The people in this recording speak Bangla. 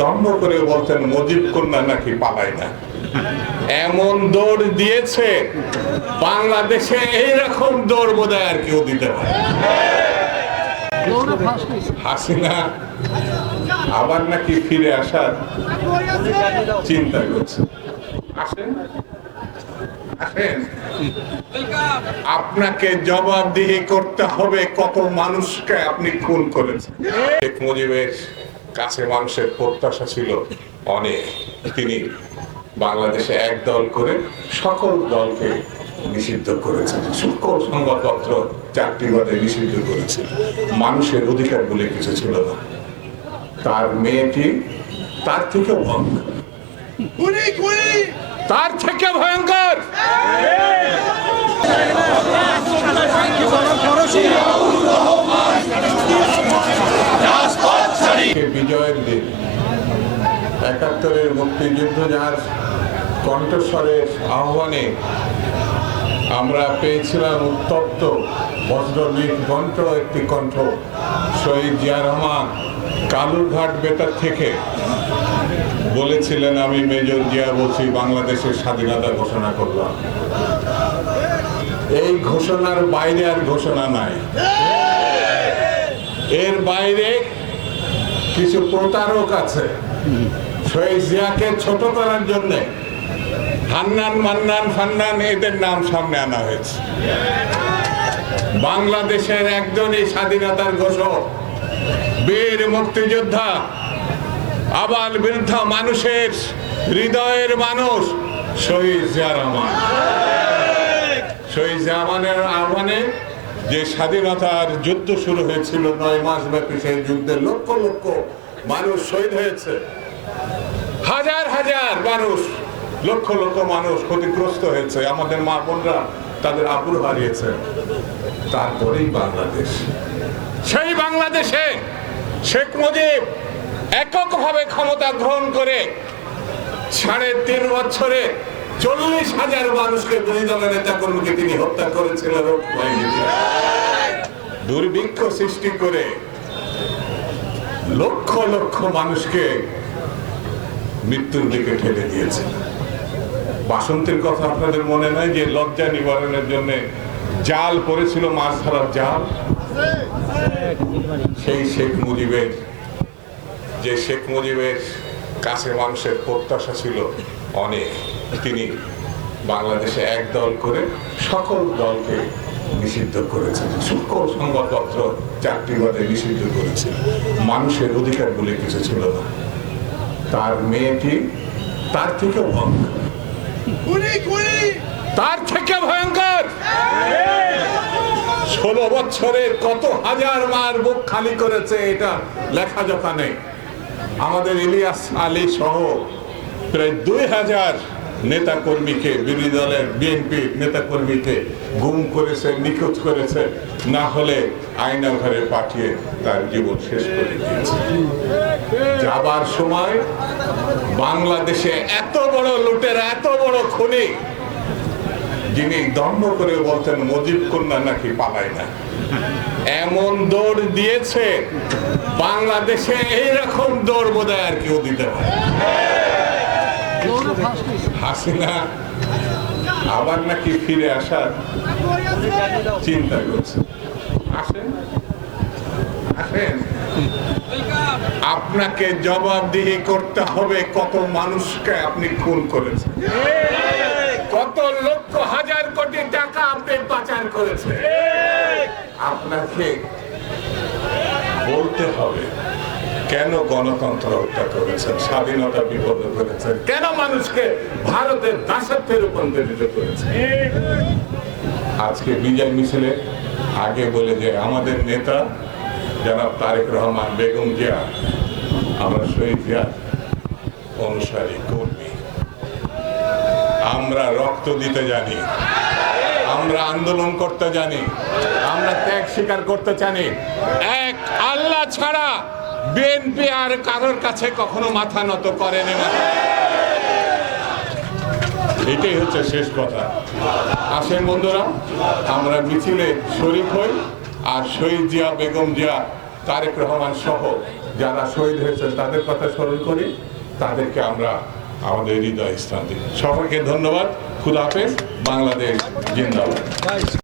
দম্ভ করে বলতেন মুজিব কন্যা নাকি না? এমন দৌড় দিয়েছে, বাংলাদেশে এইরকম দৌড় আর কেউ দিতে হাসিনা, আবার নাকি ফিরে আসার চিন্তা করছে। আসেন। আপনাকে জবাবদিহি করতে হবে কত মানুষকে আপনি খুন করেছেন। শেখ মুজিবের কাছে মানুষের প্রত্যাশা ছিল অনেক। তিনি বাংলাদেশে এক দল করে সকল দলকে নিষিদ্ধ করেছেন। সকল সংবাদপত্র চারটি বাদে নিষিদ্ধ করেছেন। মানুষের অধিকার বলে কিছু ছিল না। তার মেয়েটি তার থেকে ভয়ঙ্কর। তার থেকে ভয়ঙ্কর! বিজয়ের দিন। একাত্তরের মুক্তিযুদ্ধ যার কণ্ঠস্বরের আহ্বানে আমরা পেয়েছিলাম উত্তপ্ত বজ্রবিক কণ্ঠ, একটি কণ্ঠ শহীদ জিয়া রহমান কালুরঘাট বেতার থেকে বলেছিলেন, আমি মেজর জিয়া বলছি, বাংলাদেশের স্বাধীনতা ঘোষণা করলাম। এই ঘোষণার বাইরে আর ঘোষণা নাই। এর বাইরে কিছু প্রতারক আছে। জিয়াকে ছোট করার জন্য হান্নান, মান্নান, ফান্নান এদের নাম সামনে আনা হয়েছে। বাংলাদেশের একজনই স্বাধীনতার ঘোষক, বীর মুক্তিযোদ্ধা, আবার বৃদ্ধা মানুষের হৃদয়ের মানুষ শহীদ জিয়া রহমান। শহীদ জামানের আহ্বানে যে স্বাধীনতার যুদ্ধ শুরু হয়েছিল নয় মাস ব্যাপী সেই যুদ্ধে লক্ষ লক্ষ মানুষ শহীদ হয়েছে। হাজার হাজার মানুষ, লক্ষ লক্ষ মানুষ ক্ষতিগ্রস্ত হয়েছে। আমাদের মা বোনরা তাদের আবুল হারিয়েছে। তারপরেই বাংলাদেশ। সেই বাংলাদেশে শেখ মুজিব এককভাবে ক্ষমতা গ্রহণ করে সাড়ে তিন বছরে চল্লিশ হাজার মানুষকে দুই দলের নেতা কর্মীকে তিনি হত্যা করেছিলেন। দুর্ভিক্ষ সৃষ্টি করে লক্ষ লক্ষ মানুষকে মৃত্যুর দিকে ঠেলে দিয়েছে বাসন্তের কথা আপনাদের মনে নাই যে লজ্জা নিবারণের জন্য জাল পড়েছিল মাছ ধরার জাল সেই শেখ মুজিবের যে শেখ মুজিবের কাছে মানুষের প্রত্যাশা ছিল অনেক। তিনি বাংলাদেশে এক দল করে সকল দলকে নিষিদ্ধ করেছেন। সকল সংবাদপত্র চারটি বাদে নিষিদ্ধ করেছে মানুষের অধিকার বলে কিছু ছিল না। তার মেয়েটি তার থেকে ভয়ঙ্কর। তার থেকে ভয়ঙ্কর! ষোলো বছরের কত হাজার মার বুক খালি করেছে এটা লেখা যথা নেই। আমাদের ইলিয়াস আলী সহ প্রায় দুই হাজার নেতা কর্মীকে বিরোধী দলের বিএনপি নেতা কর্মীকে গুম করেছে, নিখোঁজ করেছে, না হলে আয়না ঘরে পাঠিয়ে তার জীবন শেষ করে দিয়েছে। যাবার সময় বাংলাদেশে এত বড় লুটের, এত বড় খনি, যিনি দম্ভ করে বলতেন মজিব কন্যা নাকি পালায় না। এমন দৌড় দিয়েছে, বাংলাদেশে এইরকম দৌড় বোধ আর কেউ দিতে পারে হাসিনা আবার নাকি ফিরে আসার চিন্তা করছে। আসেন আসেন। আপনাকে জবাবদিহি করতে হবে কত মানুষকে আপনি খুন করেছেন। কত লক্ষ, হাজার কোটি টাকা আপনি পাচার করেছেন। আপনাকে বলতে হবে, কেন গণতন্ত্র হত্যা করেছেন, স্বাধীনতা বিপদে করেছেন কেন মানুষকে ভারতের দাসত্বে রূপান্তরিত করেছেন? আজকে বিজয় মিছিলে আগে বলে যে আমাদের নেতা জনাব তারেক রহমান বেগম জিয়া, আমরা শহীদ জিয়া অনুসারী, কর্মী। আমরা রক্ত দিতে জানি, আমরা আন্দোলন করতে জানি, আমরা ত্যাগ স্বীকার করতে জানি, এক ছাড়া বিএনপি আর কারোর কাছে কখনো মাথা নত করেনি এটাই হচ্ছে শেষ কথা। আসেন বন্ধুরা, আমরা মিছিলে শরিক হই আর শহীদ জিয়া, বেগম জিয়া, তারেক রহমান সহ যারা শহীদ হয়েছেন তাদের কথা স্মরণ করি, তাদেরকে আমরা আমাদের হৃদয় স্থান দিই। সবাইকে ধন্যবাদ। খুদাফেজ বাংলাদেশ জিন্দাবাদ।